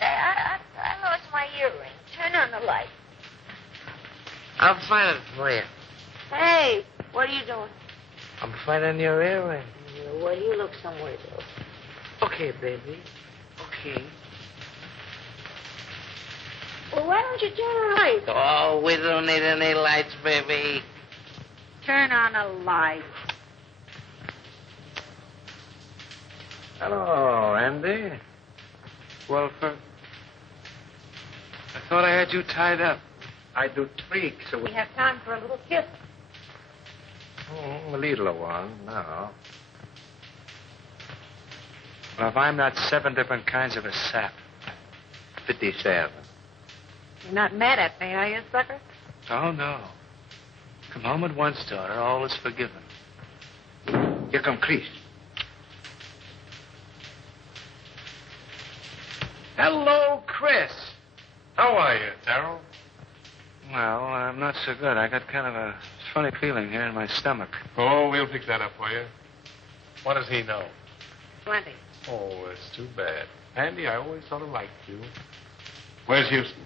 I lost my earring. Turn on the light. I'll find it for you. Hey, what are you doing? I'm finding your earring. Well, you look somewhere else. Okay, baby. Okay. Well, why don't you turn the light? Oh, we don't need any lights, baby. Turn on a light. Hello, Andy. Well, I thought I had you tied up. I do tweak, so We have time for a little kiss. a little one, no. Well, if I'm not 7 different kinds of a sap. 57. You're not mad at me, are you, sucker? Oh, no. Come home at once, daughter. All is forgiven. Here come Chris. Hello, Chris. How are you, Terrell? Well, I'm not so good. I got kind of a funny feeling here in my stomach. Oh, we'll fix that up for you. What does he know? Plenty. Oh, it's too bad. Andy, I always sort of liked you. Where's Houston?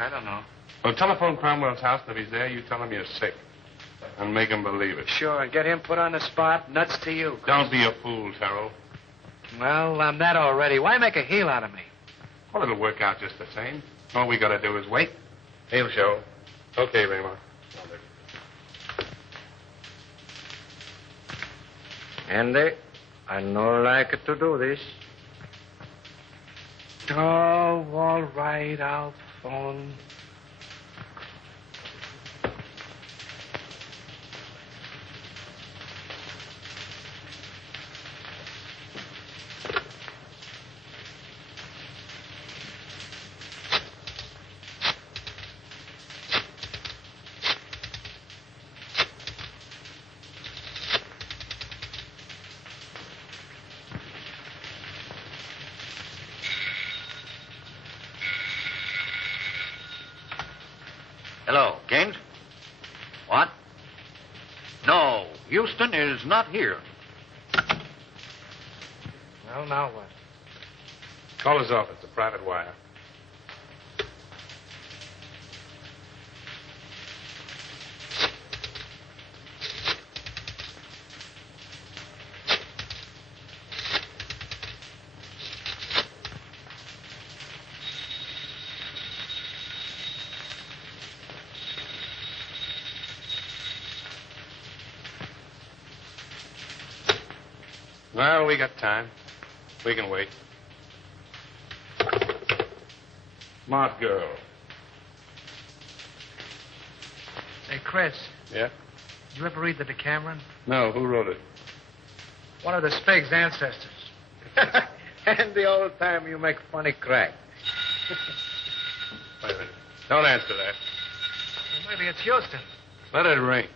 I don't know. Well, telephone Cromwell's house, and if he's there, you tell him you're sick. And make him believe it. Sure, and get him put on the spot. Nuts to you. Don't be a fool, Terrell. Well, I'm that already. Why make a heel out of me? Well, it'll work out just the same. All we gotta do is wait. He'll show. Okay, Ramon. Andy, I no like to do this. Oh, all right, I'll phone. Hello, Kent? What? No, Houston is not here. Well, now what? Call his office, a private wire. Well, we got time. We can wait. Smart girl. Hey, Chris, Yeah? did you ever read the Decameron? No, who wrote it? One of the Spig's ancestors. And the old time you make funny crack. Wait a minute. Don't answer that. Well, maybe it's Houston. Let it ring.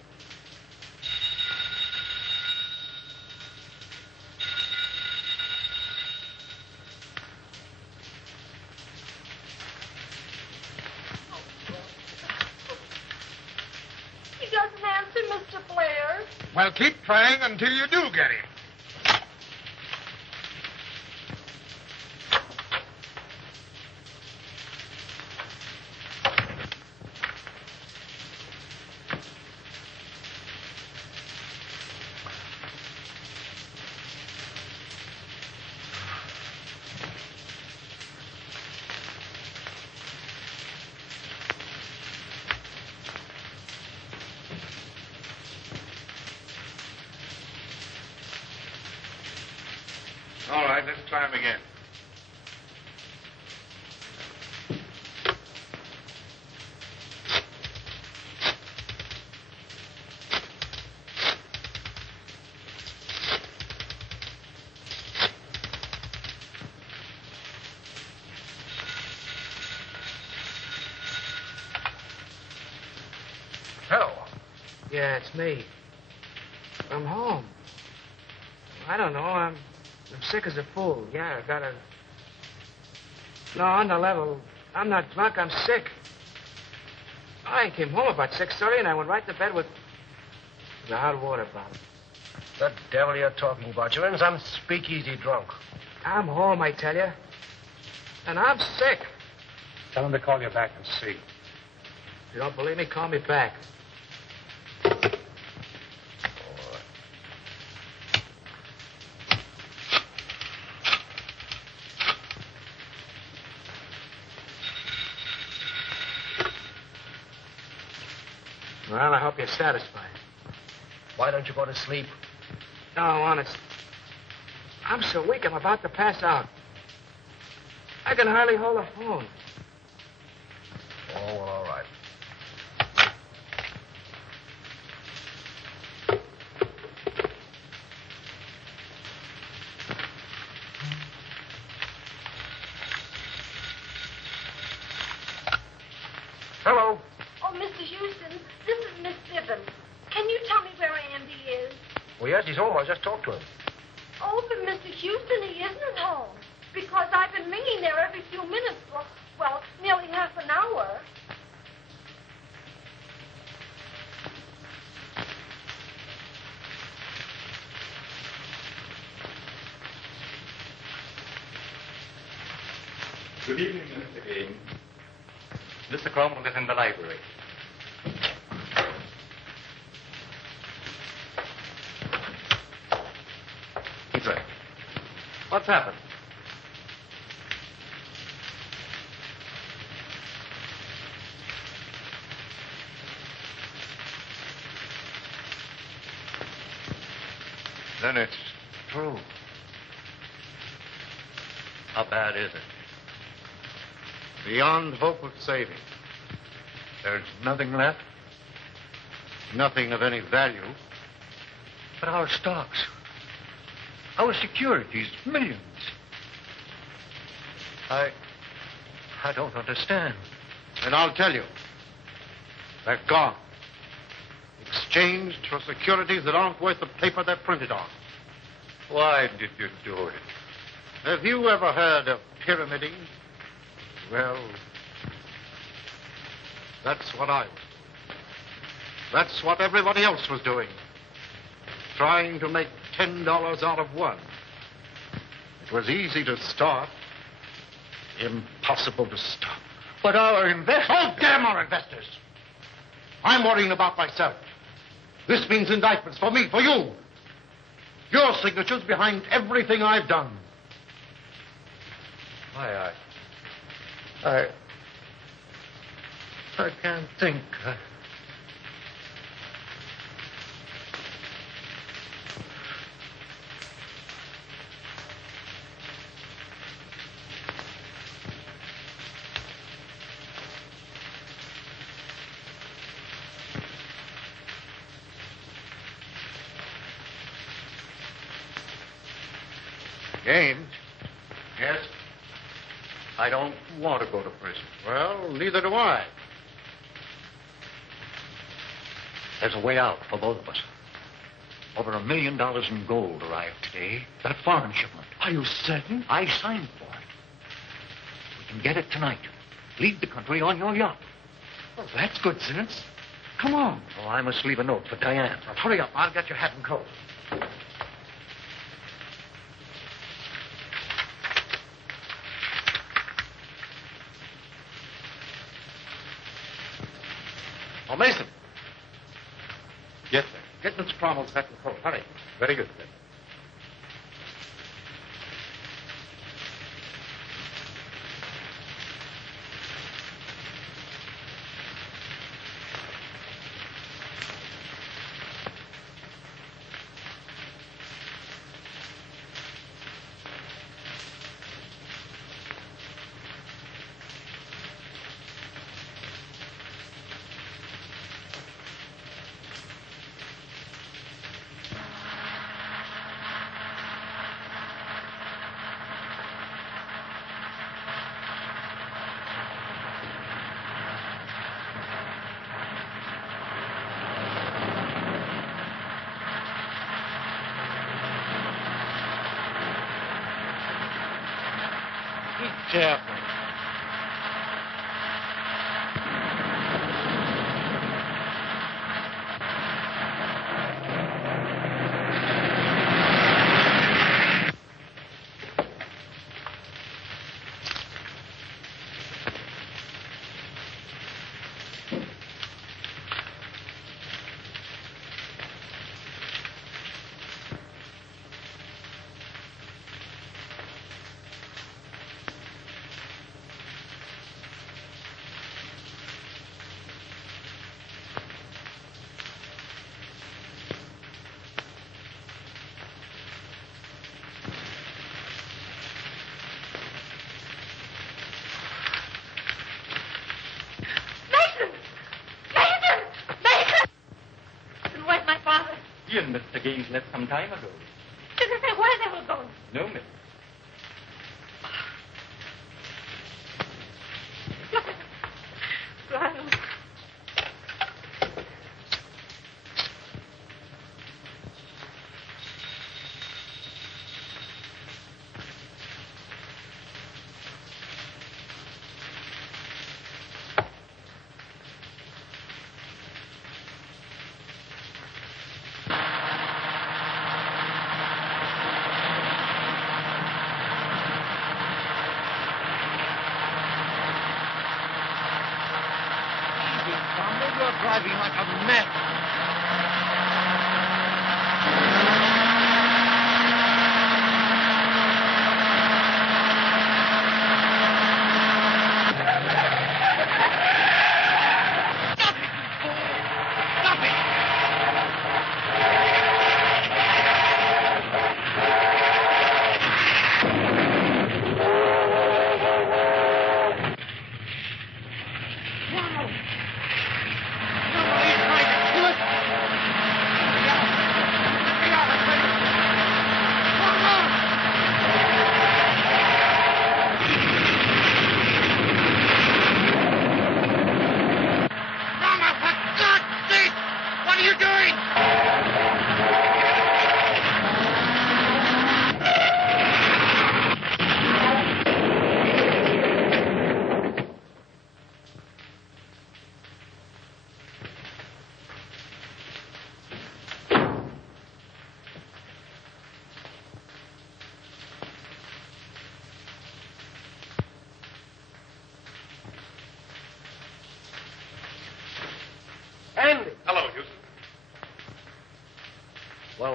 He doesn't answer, Mr. Blair. Well, keep trying until you do get him. All right, let's try him again. Hello. Yeah, it's me. I'm home. I don't know. I'm sick as a fool. Yeah, I got a... No, on the level. I'm not drunk. I'm sick. I came home about 6:30 and I went right to bed with the hot water bottle. The devil you're talking about. You're in some speakeasy drunk. I'm home, I tell you. And I'm sick. Tell him to call you back and see. If you don't believe me, call me back. Well, I hope you're satisfied. Why don't you go to sleep? No, honest. I'm so weak, I'm about to pass out. I can hardly hold a phone. Oh, well, all right. Hello. Oh, Mr. Houston, this is Miss Bibens. Can you tell me where Andy is? Well, yes, he's home. I just talked to him. Oh, but Mr. Houston, he isn't home. Because I've been ringing there every few minutes for, well, nearly half an hour. Good evening, Mr. Game. Mr. Cromwell is in the library. Right. What's happened? Then it's true. How bad is it? Beyond hope of saving. There's nothing left. Nothing of any value. But our stocks, our securities, millions. I don't understand. And I'll tell you. They're gone. Exchanged for securities that aren't worth the paper they're printed on. Why did you do it? Have you ever heard of pyramiding? Well, that's what I was doing. That's what everybody else was doing. Trying to make $10 out of one. It was easy to start. Impossible to stop. But our investors... Oh, damn our investors! I'm worrying about myself. This means indictments for me, for you. Your signature's behind everything I've done. I can't think. James? Yes? I don't want to go to prison. Well, neither do I. There's a way out for both of us. Over $1 million in gold arrived today. That foreign shipment. Are you certain? I signed for it. We can get it tonight. Leave the country on your yacht. Well, that's good sense. Come on. Oh, I must leave a note for Diane. Now, hurry up. I'll get your hat and coat. Oh, Mason. Yes, sir. Get Mr. Cromwell's hat and coat. Hurry. Very good, sir. Careful. You and Mr. Gaines left some time ago. Didn't say where they were going. No, miss. Lionel. You're driving like a mad.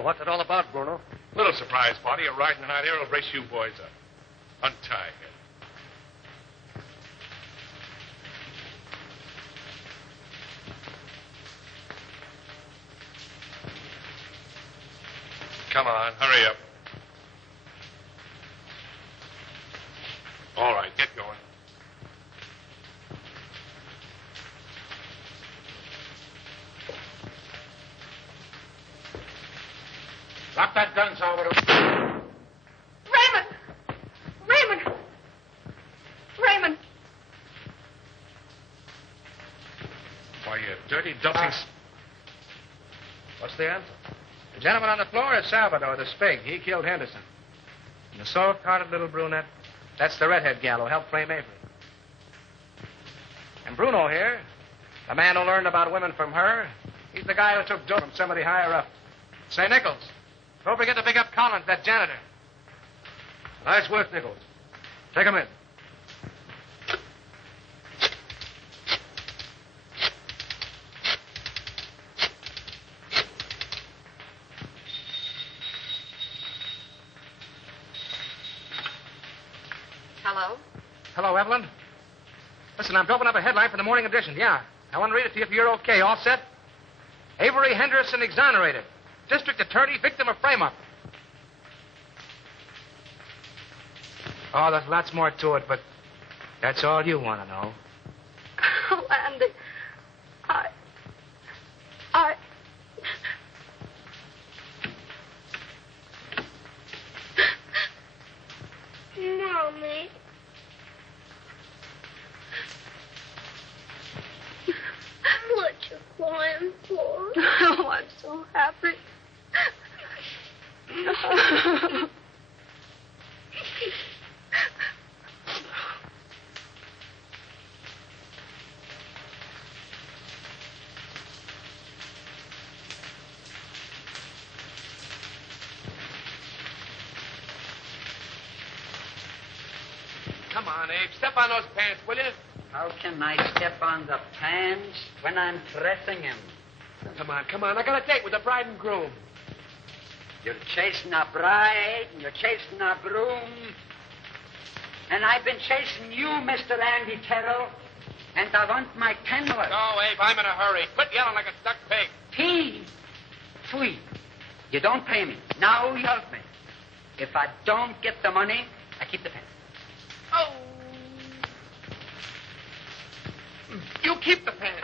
Well, what's it all about, Bruno? Little surprise party. A ride tonight here will brace you boys up. Untie him. Come on, hurry up. All right, get going. Drop that gun, Salvadore. Raymond! Why, you dirty, dumping... What's the answer? The gentleman on the floor is Salvadore, the spig. He killed Henderson. And the soft-hearted little brunette, that's the redhead gal who helped frame Avery. And Bruno here, the man who learned about women from her, he's the guy who took dough from somebody higher up. Say, Nichols, don't forget to pick up Collins, that janitor. Nice work, Nichols. Take him in. Hello? Hello, Evelyn. Listen, I'm doping up a headline for the morning edition. Yeah. I want to read it to you if you're okay. All set? Avery Henderson exonerated. District attorney, victim of frame-up. Oh, there's lots more to it, but that's all you want to know. Oh, Andy. Mommy. What you crying for? Oh, I'm so happy. Come on, Abe. Step on those pants, will you? How can I step on the pants when I'm pressing him? Come on. I got a date with the bride and groom. You're chasing a bride, and you're chasing a groom. And I've been chasing you, Mr. Andy Terrell. And I want my $10. No, Abe, I'm in a hurry. Quit yelling like a stuck pig. Pig? Pfui. You don't pay me. Now you help me. If I don't get the money, I keep the pen. Oh. You keep the pants.